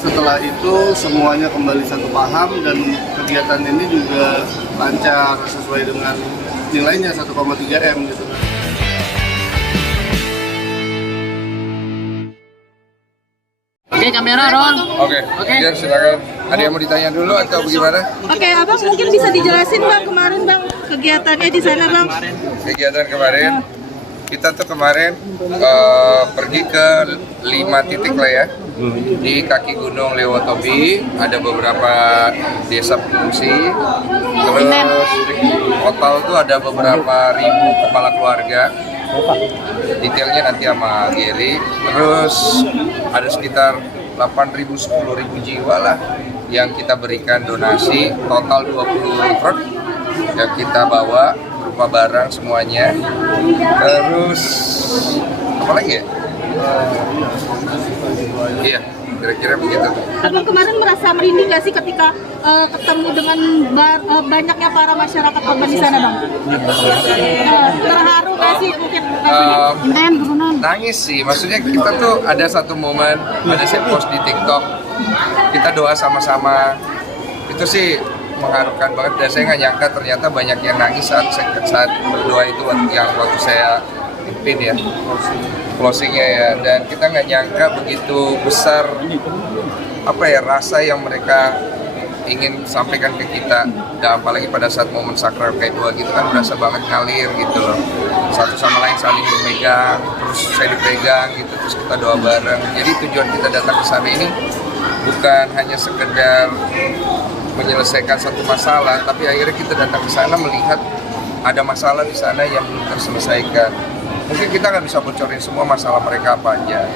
Setelah itu semuanya kembali satu paham dan kegiatan ini juga lancar sesuai dengan nilainya 1,3 M gitu kan. Oke, kamera roll. Oke. Silakan. Ada yang mau ditanya dulu atau bagaimana? Oke, Abang mungkin bisa dijelasin Bang kemarin Bang kegiatannya di sana Bang. Kegiatan kemarin kita tuh kemarin pergi ke 5 titik lah ya. Di kaki Gunung Lewotobi ada beberapa desa pengungsi. Terus total tuh ada beberapa ribu kepala keluarga. Detailnya nanti sama Gary. Terus ada sekitar 8.000 10.000 jiwa lah yang kita berikan donasi, total 20 truk yang kita bawa berupa barang semuanya. Terus apa lagi ya? Iya, kira-kira begitu. Abang kemarin merasa merinding nggak sih ketika ketemu dengan banyaknya para masyarakat korban di sana Bang? Terharu nggak sih mungkin? Nangis sih, maksudnya kita tuh ada satu momen, ada saya post di TikTok, kita doa sama-sama, itu sih mengharukan banget dan saya nggak nyangka ternyata banyak yang nangis saat berdoa itu waktu saya pin ya closingnya ya, dan kita nggak nyangka begitu besar apa ya rasa yang mereka ingin sampaikan ke kita, dan apalagi pada saat momen sakral kayak doa gitu kan berasa banget ngalir gitu loh, satu sama lain saling berpegang, terus saya dipegang gitu, terus kita doa bareng. Jadi tujuan kita datang ke sana ini bukan hanya sekedar menyelesaikan satu masalah, tapi akhirnya kita datang ke sana melihat ada masalah di sana yang belum terselesaikan. Mungkin kita nggak bisa bocorin semua masalah mereka apa aja,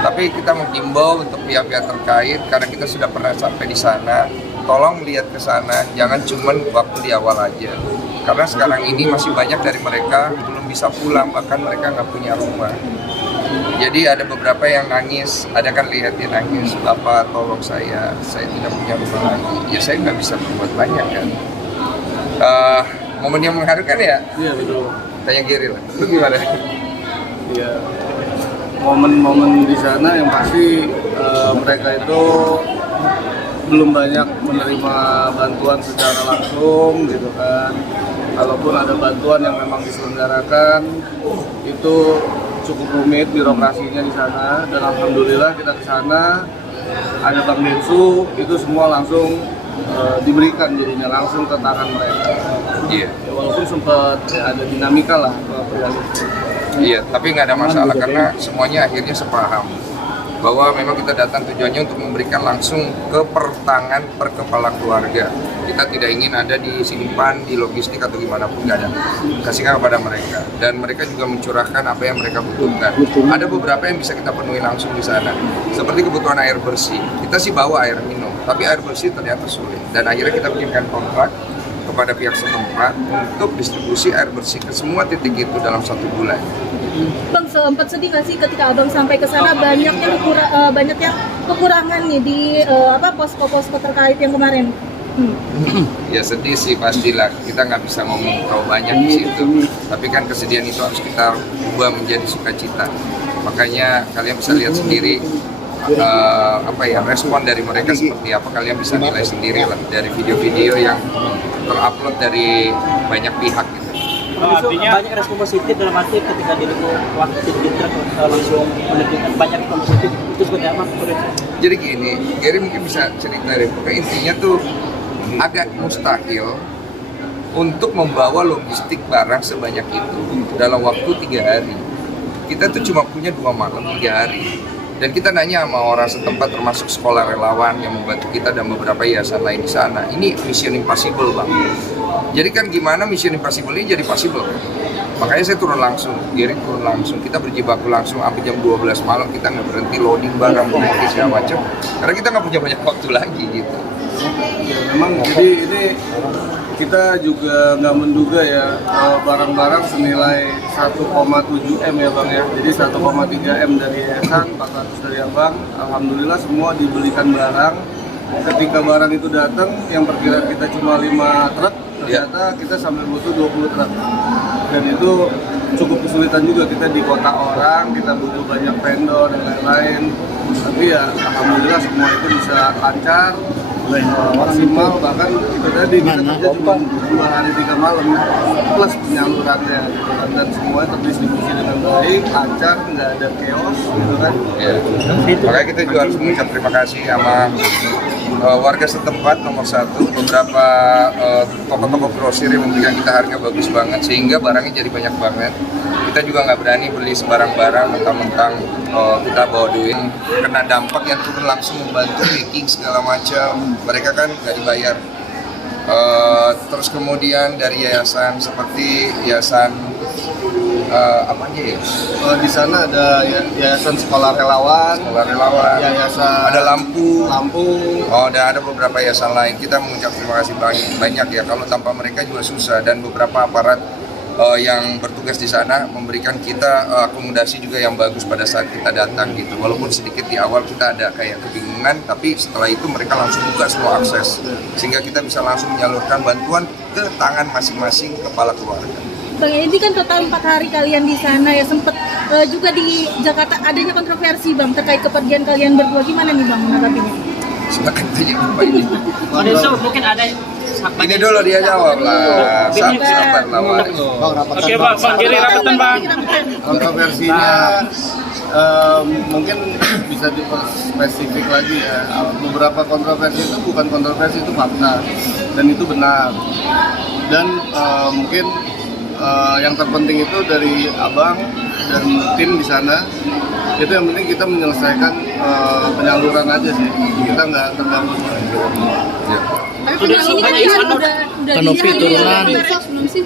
tapi kita menghimbau untuk pihak-pihak terkait, karena kita sudah pernah sampai di sana, tolong lihat ke sana, jangan cuman waktu di awal aja. Karena sekarang ini masih banyak dari mereka belum bisa pulang, bahkan mereka nggak punya rumah. Jadi ada beberapa yang nangis, ada kan lihat dia nangis, Bapak tolong saya tidak punya rumah lagi. Ya saya nggak bisa berbuat banyak kan. Momen yang mengharukan ya? Iya betul. Tanya Gary lah, lu gimana? Iya, momen-momen di sana yang pasti mereka itu belum banyak menerima bantuan secara langsung gitu kan. Kalaupun ada bantuan yang memang diselenggarakan itu cukup rumit birokrasinya di sana, dan alhamdulillah kita ke sana ada Bang Densu, itu semua langsung diberikan jadinya langsung ke tangan mereka. Iya. Ya, walaupun sempat ada dinamika lah Iya, tapi nggak ada masalah karena semuanya akhirnya sepaham bahwa memang kita datang tujuannya untuk memberikan langsung ke pertangan per kepala keluarga. Kita tidak ingin ada di simpan, di logistik atau gimana pun, nggak ada. Kasihkan kepada mereka, dan mereka juga mencurahkan apa yang mereka butuhkan. Ada beberapa yang bisa kita penuhi langsung di sana, seperti kebutuhan air bersih. Kita sih bawa air minum, tapi air bersih ternyata sulit. Dan akhirnya kita bikinkan kontrak kepada pihak setempat untuk distribusi air bersih ke semua titik itu dalam 1 bulan. Bang, sempat sedih nggak sih ketika Abang sampai ke sana banyak yang kekurangan nih di posko-posko terkait yang kemarin? Ya sedih sih pastilah, kita nggak bisa ngomong terlalu banyak di situ, tapi kan kesedihan itu harus kita ubah menjadi sukacita. Makanya kalian bisa lihat sendiri respon dari mereka seperti apa, kalian bisa nilai sendiri lah dari video-video yang terupload dari banyak pihak gitu. Artinya banyak respon positif dalam arti ketika dirimu waktu di truk langsung menunjukkan banyak respon positif, itu seperti apa? Jadi gini, Gary mungkin bisa cerita deh, pokoknya intinya tuh agak mustahil untuk membawa logistik barang sebanyak itu dalam waktu 3 hari. Kita tuh cuma punya 2 malam 3 hari. Dan kita nanya sama orang setempat, termasuk sekolah relawan yang membantu kita dan beberapa yayasan lain di sana. Ini mission impossible bang. Jadi kan gimana mission impossible ini jadi possible? Makanya saya turun langsung, Gary turun langsung. Kita berjibaku langsung sampai jam 12 malam, kita nggak berhenti loading barang, ngopi segala macam. Karena kita nggak punya banyak waktu lagi gitu. Ya, memang jadi ini kita juga nggak menduga ya barang-barang senilai 1,7 M ya Bang ya. Jadi 1,3 M dari yayasan, 400 dari Abang. Alhamdulillah semua dibelikan barang. Ketika barang itu datang, yang perkiraan kita cuma 5 truk, ternyata kita sampai butuh 20 truk. Dan itu cukup kesulitan juga, kita di kota orang, kita butuh banyak vendor dan lain-lain. tapi ya alhamdulillah semua itu bisa lancar, maksimal, bahkan itu tadi kita kerja cuma 2 hari 3 malam plus penyalurannya gitu kan, dan semuanya terdistribusi dengan baik, lancar, nggak ada chaos gitu kan. Ya. Makanya kita juga harus mengucap terima kasih sama warga setempat nomor 1, beberapa toko-toko grosir yang memberikan kita harga bagus banget sehingga barangnya jadi banyak banget. Kita juga nggak berani beli sembarang barang mentang-mentang kita bawa duit, kena dampak yang turun langsung membantu packing segala macam, mereka kan nggak dibayar. Terus kemudian dari yayasan seperti yayasan apa aja ya? Di sana ada yayasan sekolah relawan, yayasan ada lampu. Dan ada beberapa yayasan lain. Kita mengucap terima kasih banyak ya. Kalau tanpa mereka juga susah, dan beberapa aparat yang bertugas di sana memberikan kita akomodasi juga yang bagus pada saat kita datang gitu. Walaupun sedikit di awal kita ada kayak kebingungan, tapi setelah itu mereka langsung buka semua akses sehingga kita bisa langsung menyalurkan bantuan ke tangan masing-masing kepala keluarga. Bang, ini kan total 4 hari kalian di sana ya, sempet juga di Jakarta adanya kontroversi Bang terkait kepergian kalian berdua, gimana nih Bang menanggapinya? Silakan tanya apa ini. Ada mungkin ada Ini dulu dia jawab lah. Sabar lawan. Oke Bang, Giri rapetan Bang. Kontroversinya mungkin bisa diperspesifik lagi ya. Beberapa kontroversi itu bukan kontroversi, itu fakta dan itu benar. Dan mungkin yang terpenting itu dari Abang dan tim di sana, itu yang penting kita menyelesaikan penyaluran aja sih, kita nggak terganggu. Ya. Tapi penyaluran udah Kanopi turunan. belum sih?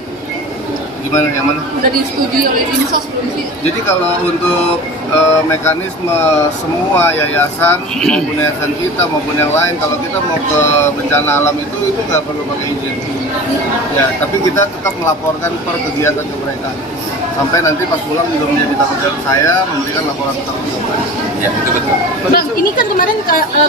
Gimana, yang mana? Udah disetujui oleh Dinsos belum sih? Jadi kalau untuk mekanisme semua yayasan maupun yayasan kita maupun yang lain, kalau kita mau ke bencana alam itu nggak perlu pakai izin. Ya, tapi kita tetap melaporkan per kegiatan ke mereka. Sampai nanti pas pulang juga menjadi tanggung jawab saya memberikan laporan tanggung jawab. Ya, itu betul. Bang, ini kan kemarin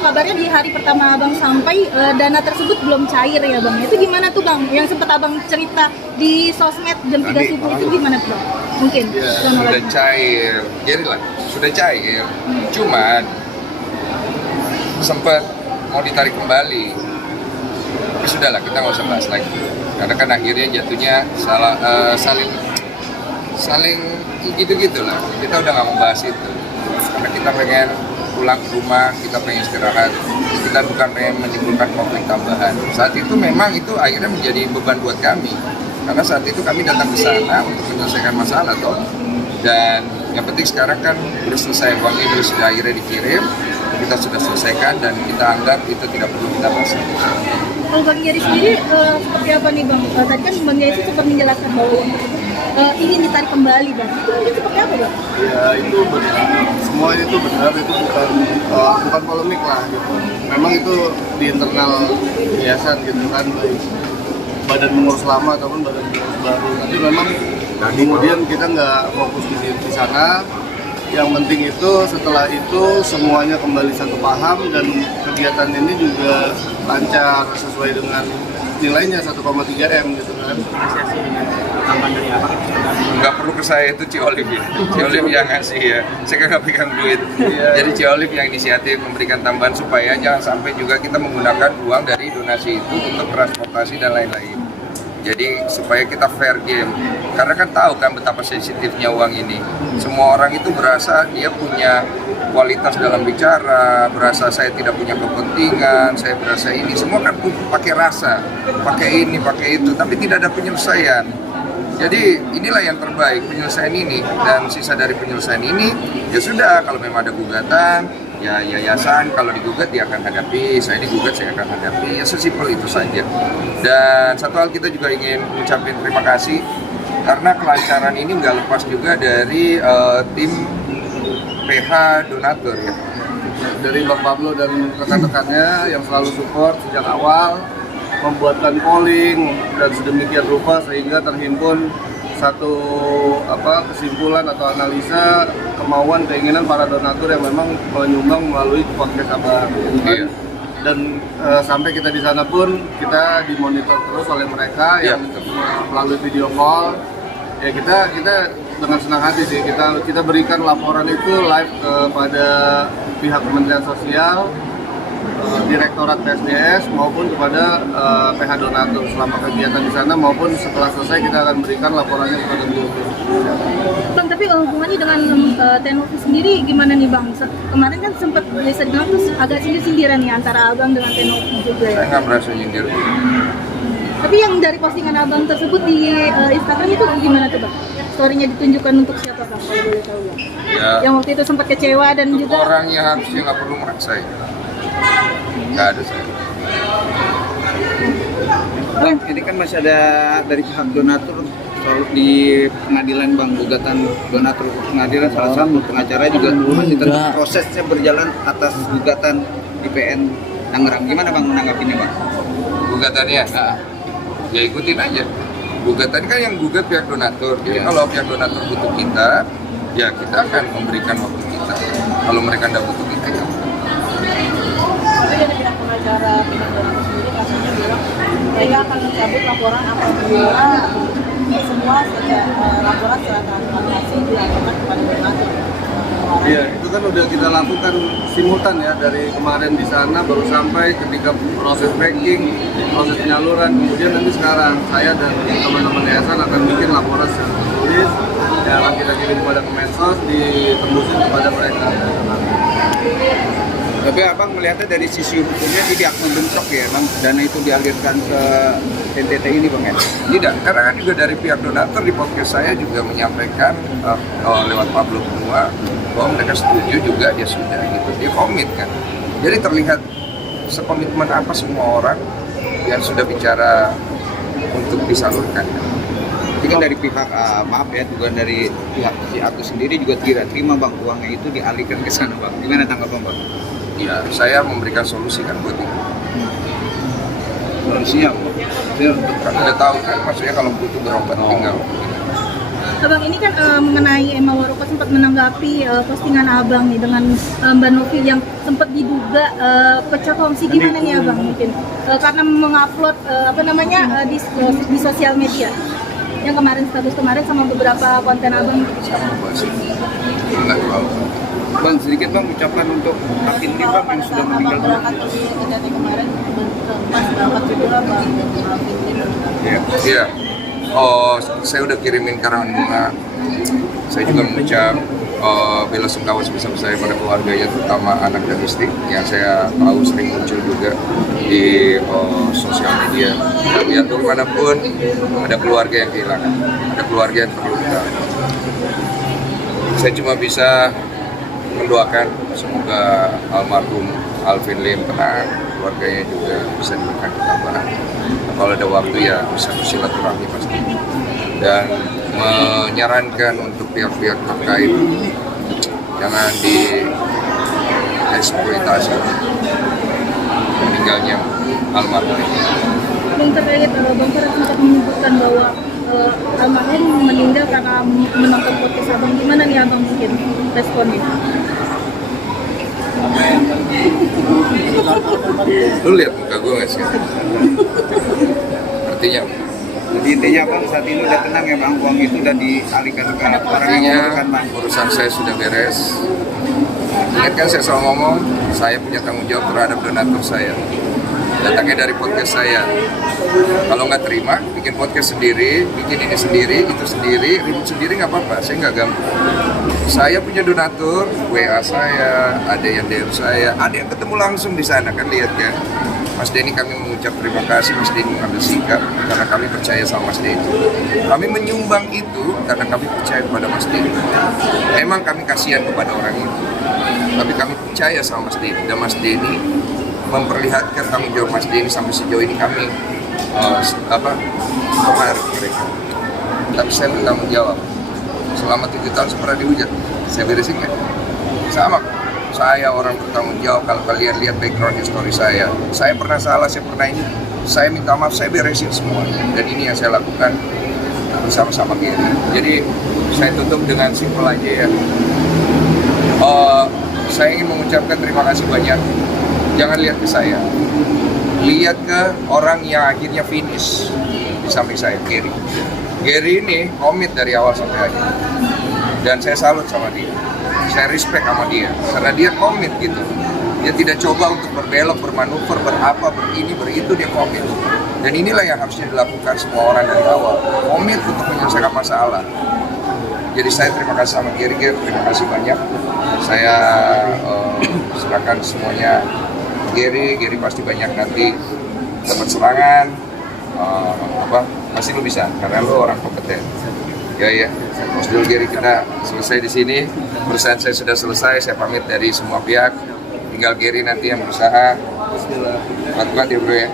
kabarnya di hari pertama Abang sampai dana tersebut belum cair ya Bang. Itu gimana tuh Bang? Yang sempat Abang cerita di sosmed jam 3 subuh itu gimana tuh Bang? Mungkin Sudah cair, jadilah sudah cair. Cuman sempat mau ditarik kembali. Tapi sudahlah, kita nggak usah bahas lagi. Karena kan akhirnya jatuhnya saling gitu-gitulah. Kita udah nggak membahas itu. Karena kita pengen pulang ke rumah, kita pengen istirahat. Kita bukan pengen menimbulkan konflik tambahan. Saat itu memang itu akhirnya menjadi beban buat kami. Karena saat itu kami datang ke sana untuk menyelesaikan masalah toh. Dan yang penting sekarang kan udah selesai, uang ini sudah akhirnya dikirim, kita sudah selesaikan dan kita anggap itu tidak perlu kita bahas. Kalau Bang Giri sendiri seperti apa nih Bang? Tadi kan Bang Giri sempat menjelaskan bahwa uang tersebut ingin ditarik kembali Bang. Itu mungkin seperti apa Bang? Ya itu benar, semua itu benar, itu bukan polemik lah gitu. Memang itu di internal yayasan gitu kan, baik badan pengurus lama ataupun badan pengurus baru. Tapi memang kemudian kita nggak fokus di sana. Yang penting itu setelah itu semuanya kembali satu paham dan kegiatan ini juga lancar sesuai dengan nilainya 1,3 M gitu kan. Nggak perlu ke saya, itu Ciolif ya. Ciolif yang ngasih ya. Saya kan nggak pegang duit. Jadi Ciolif yang inisiatif memberikan tambahan supaya jangan sampai juga kita menggunakan uang dari donasi itu untuk transportasi dan lain-lain. Jadi supaya kita fair game. Karena kan tahu kan betapa sensitifnya uang ini. Semua orang itu berasa dia punya kualitas dalam bicara, berasa saya tidak punya kepentingan, saya berasa ini. Semua kan pakai rasa, pakai ini, pakai itu, tapi tidak ada penyelesaian. Jadi inilah yang terbaik, penyelesaian ini. Dan sisa dari penyelesaian ini, ya sudah, kalau memang ada gugatan, ya yayasan kalau digugat dia akan hadapi, saya digugat saya akan hadapi, ya sesimpel itu saja. Dan satu hal kita juga ingin mengucapkan terima kasih karena kelancaran ini nggak lepas juga dari tim PH donatur ya, dari Bang Pablo dan rekan-rekannya yang selalu support sejak awal, membuatkan polling dan sedemikian rupa sehingga terhimpun satu kesimpulan atau analisa kemauan keinginan para donatur yang memang menyumbang melalui podcast Abang. Iya. Dan sampai kita di sana pun kita dimonitor terus oleh mereka yang melalui video call. Ya kita dengan senang hati sih kita berikan laporan itu live kepada pihak Kementerian Sosial, Direktorat PSDS maupun kepada PH Donatur selama kegiatan di sana maupun setelah selesai kita akan berikan laporannya kepada beliau. Bang, tapi hubungannya dengan Tenovi sendiri gimana nih Bang? Kemarin kan sempat bisa dibilang tuh agak sindir-sindiran nih antara Abang dengan Tenovi juga ya. Saya nggak merasa nyindir. Tapi yang dari postingan Abang tersebut di Instagram itu gimana tuh Bang? Story-nya ditunjukkan untuk siapa Bang, kalau boleh tahu Bang? Ya, Yang waktu itu sempat kecewa dan untuk juga orang yang harusnya nggak perlu merasa ya. Nggak ada saya. Bang, ini kan masih ada dari pihak donatur soal di pengadilan Bang, gugatan donatur pengadilan, salah satu pengacara juga masih tetap prosesnya berjalan atas gugatan IPN Tangerang. Gimana Bang menanggapinya Bang? Gugatannya, ya ikutin aja. Gugatan kan yang gugat pihak donatur. Jadi kalau pihak donatur butuh kita, ya kita akan memberikan waktu kita. Kalau mereka tidak butuh kita, ya. Tapi dari pihak pengacara pihak donatur sendiri rasanya bilang mereka akan mencabut laporan apabila semua laporan secara transparansi dilaporkan kepada donatur. Iya, itu kan udah kita lakukan simultan ya dari kemarin di sana baru sampai ketika proses packing, proses penyaluran, kemudian nanti sekarang saya dan teman-teman yayasan akan bikin laporan secara tertulis yang akan kita kirim kepada Kemensos, ditembusin kepada mereka. Tapi Abang melihatnya dari sisi hukumnya tidak membentrok ya Bang, dana itu dialirkan ke NTT ini Bang ya? Tidak, karena kan juga dari pihak donatur di podcast saya juga menyampaikan lewat Pablo Benua bahwa mereka setuju juga, dia sudah gitu, dia komit kan. Jadi terlihat sekomitmen apa semua orang yang sudah bicara untuk disalurkan. Tapi kan dari pihak, maaf ya, juga dari pihak si Agus sendiri juga tidak terima Bang, uangnya itu dialihkan ke sana Bang. Gimana tanggapan Bang? Ya, saya memberikan solusi kan buat itu. Solusinya Kan udah tahu kan, maksudnya kalau butuh berobat tinggal. Abang ini kan mengenai Emma Waruko sempat menanggapi postingan Abang nih dengan Mbak Novi yang sempat diduga pecah kongsi, gimana nih Abang mungkin karena mengupload di sosial media yang status kemarin sama beberapa konten Abang. Sama bahas ini. Enggak tahu. Bang, sedikit Bang ucapan untuk Kapinti Bang yang sudah meninggal Bang. Kemarin pas berangkat juga Bang. Iya. Oh, saya udah kirimin karangan bunga. Saya juga mengucap bela sungkawa sebesar-besarnya pada keluarganya, terutama anak dan istri yang saya tahu sering muncul juga di sosial media. Ya, dimanapun ada keluarga yang kehilangan, ada keluarga yang terluka. Saya cuma bisa mendoakan semoga almarhum Alvin Lim tenang, keluarganya juga bisa diberikan ketabahan. Kalau ada waktu ya bisa bersilaturahmi pasti. Dan menyarankan untuk pihak-pihak terkait jangan dieksploitasi meninggalnya almarhum. Bang, terkait Bang Farah sempat menyebutkan bahwa almarhum meninggal karena menonton podcast Abang, gimana nih Abang mungkin responnya? Lu lihat muka gue nggak sih? Artinya, Jadi intinya Bang saat ini udah tenang ya Bang, uang itu udah dialihkan ke orang yang artinya memerlukan Bang. urusan saya sudah beres. Ingat kan saya selalu ngomong, saya punya tanggung jawab terhadap donatur saya. Datangnya dari podcast saya. Kalau nggak terima, bikin podcast sendiri, bikin ini sendiri, itu sendiri, ribut sendiri nggak apa-apa, saya nggak ganggu. Saya punya donatur, WA saya, ada yang DM saya, ada yang ketemu langsung di sana, kan lihat kan. Mas Denny, kami mengucap terima kasih, Mas Denny mengambil sikap karena kami percaya sama Mas Denny. Kami menyumbang itu karena kami percaya kepada Mas Denny. Memang kami kasihan kepada orang itu, tapi kami percaya sama Mas Denny, dan Mas Denny memperlihatkan tanggung jawab Mas Denny sampai sejauh ini kami kemarin mereka. Tapi saya bertanggung jawab. Selama 7 tahun saya pernah dihujat, saya beresin kan? Sama, saya orang bertanggung jawab. Kalau kalian lihat background story saya pernah salah, saya pernah ini, saya minta maaf, saya beresin semuanya. Dan ini yang saya lakukan bersama-sama Gary. Jadi saya tutup dengan simpel aja ya. Saya ingin mengucapkan terima kasih banyak. Jangan lihat ke saya, lihat ke orang yang akhirnya finish di samping saya, Gary. Gary ini komit dari awal sampai akhir, dan saya salut sama dia, saya respect sama dia karena dia komit gitu. Dia tidak coba untuk berbelok, bermanuver, berapa, berini, beritu, dia komit. Dan inilah yang harusnya dilakukan semua orang dari awal, komit untuk menyelesaikan masalah. Jadi saya terima kasih sama Gary, terima kasih banyak. Saya serahkan semuanya Gary pasti banyak nanti dapat serangan, pasti lu bisa karena lu orang kompeten. Ya, Prosedur Gary kita selesai di sini. Perusahaan saya sudah selesai, saya pamit dari semua pihak. Tinggal Gary nanti yang berusaha. Kuat-kuat ya bro ya.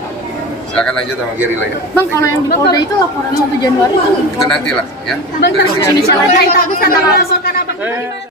Silakan lanjut sama Gary lah ya. Bang, kalau yang di Polda itu laporan 1 Januari Itu nanti lah ya. Bang, terus inisial aja kita bisa laporkan abang.